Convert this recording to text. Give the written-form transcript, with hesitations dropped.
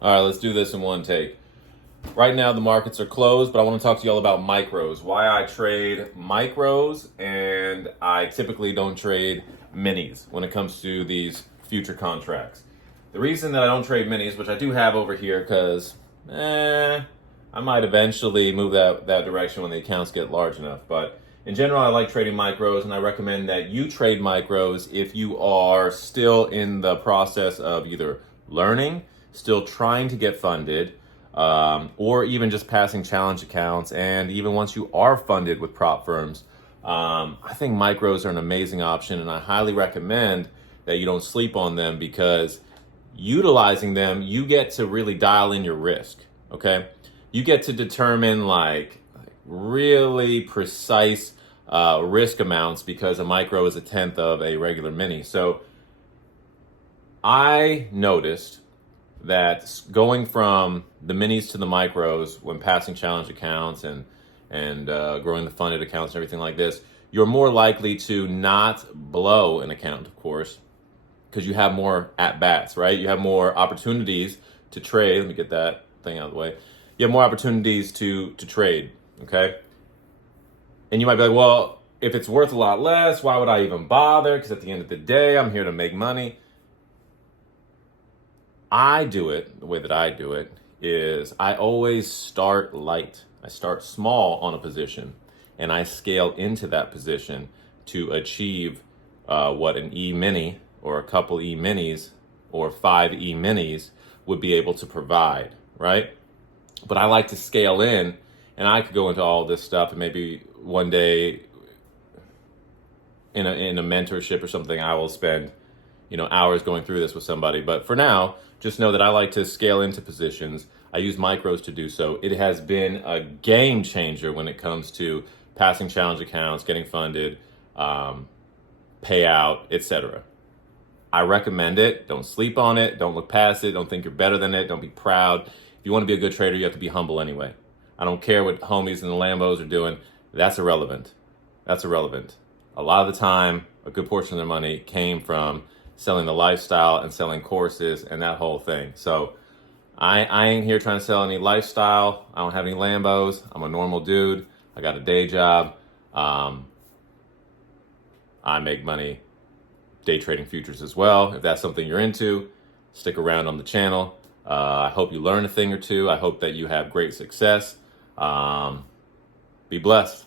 All right, let's do this in one take. Right now, the markets are closed, but I want to talk to you all about micros, why I trade micros, and I typically don't trade minis when it comes to these future contracts. The reason that I don't trade minis, which I do have over here, because I might eventually move that direction when the accounts get large enough. But in general, I like trading micros, and I recommend that you trade micros if you are still in the process of either learning, still trying to get funded, or even just passing challenge accounts. And even once you are funded with prop firms, I think micros are an amazing option, and I highly recommend that you don't sleep on them because utilizing them, you get to really dial in your risk. Okay, you get to determine like really precise risk amounts because a micro is a tenth of a regular mini. So I noticed that going from the minis to the micros when passing challenge accounts and growing the funded accounts and everything like this, you're more likely to not blow an account, of course, because you have more at bats, right? You have more opportunities to trade. Let me get that thing out of the way. You have more opportunities to trade, okay? And you might be like, well, if it's worth a lot less, why would I even bother? Because at the end of the day, I'm here to make money. I do it, the way that I do it is I always start light. I start small on a position and I scale into that position to achieve what an E-mini or a couple E-minis or 5 E-minis would be able to provide, right? But I like to scale in, and I could go into all this stuff and maybe one day in a mentorship or something, I will spend hours going through this with somebody. But for now, just know that I like to scale into positions. I use micros to do so. It has been a game changer when it comes to passing challenge accounts, getting funded, payout, etc. I recommend it. Don't sleep on it. Don't look past it. Don't think you're better than it. Don't be proud. If you want to be a good trader, you have to be humble anyway. I don't care what homies in the Lambos are doing. That's irrelevant. That's irrelevant. A lot of the time, a good portion of their money came from selling the lifestyle and selling courses and that whole thing. So I ain't here trying to sell any lifestyle. I don't have any Lambos. I'm a normal dude. I got a day job. I make money day trading futures as well. If that's something you're into, stick around on the channel. I hope you learn a thing or two. I hope that you have great success. Be blessed.